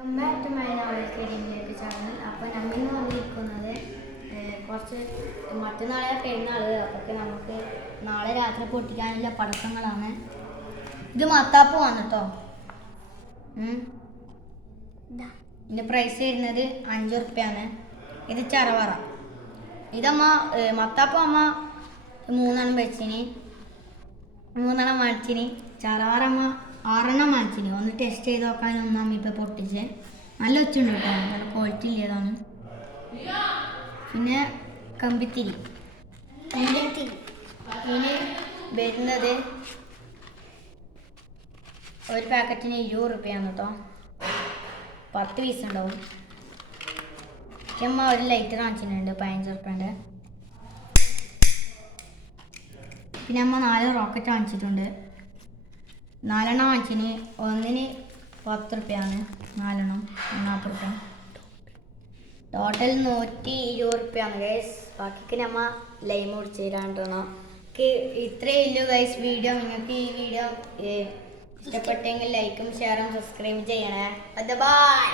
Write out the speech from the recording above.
Welcome back to my knowledge അക്കാഡമിയിലേക്ക് channel. അപ്പോൾ നമ്മൾ ഇന്ന് വന്നിരിക്കുന്നത് കുറച്ച് മറ്റന്നാളെ പെരുന്നാൾ. അതൊക്കെ നമുക്ക് നാളെ രാത്രി പൊട്ടിക്കാനുള്ള പടക്കങ്ങളാണ്. ഇത് മത്താപ്പ് വന്നു കേട്ടോ. ഇതിൻ്റെ പ്രൈസ് വരുന്നത് 5 ഉറുപ്പ്യാണ്. ഇത് ചറവറ. ഇതമ്മ മത്താപ്പ് അമ്മ 3 വെച്ചിന്, 3 മടിച്ചിന്. ചറവറ അമ്മ 6 വാങ്ങിച്ചിന്. ഒന്ന് ടെസ്റ്റ് ചെയ്ത് നോക്കാൻ ഒന്നാമ ഇപ്പം പൊട്ടിച്ച് നല്ല ഒച്ചുണ്ട് കേട്ടോ, നല്ല ക്വാളിറ്റി ഇല്ലതാണ്. പിന്നെ കമ്പിത്തിരി ഇതിന് വരുന്നത് ഒരു പാക്കറ്റിന് 20 ഉറുപ്പ്യാണ് കേട്ടോ. 10 പീസ് ഉണ്ടാവും. അമ്മ ഒരു ലൈറ്റർ വാങ്ങിച്ചിട്ടുണ്ട് 15 ഉറുപ്പ്യൻ്റെ. പിന്നെ അമ്മ 4 റോക്കറ്റ് വാങ്ങിച്ചിട്ടുണ്ട്. 4 വാങ്ങിച്ചിന്. ഒന്നിന് 10 ഉറുപ്പ്യാണ്. 4 40 ഉറുപ്പ്യ. Total 120 ഉറുപ്പ്യാണ് guys. ബാക്കിക്ക് നമ്മ ലൈം കുടിച്ച് 2 ഇത്രയേ ഉള്ളൂ ഗൈസ് വീഡിയോ. നിങ്ങൾക്ക് ഈ വീഡിയോ ഇഷ്ടപ്പെട്ടെങ്കിൽ ലൈക്കും ഷെയറും സബ്സ്ക്രൈബ് ചെയ്യണേ. ബൈ.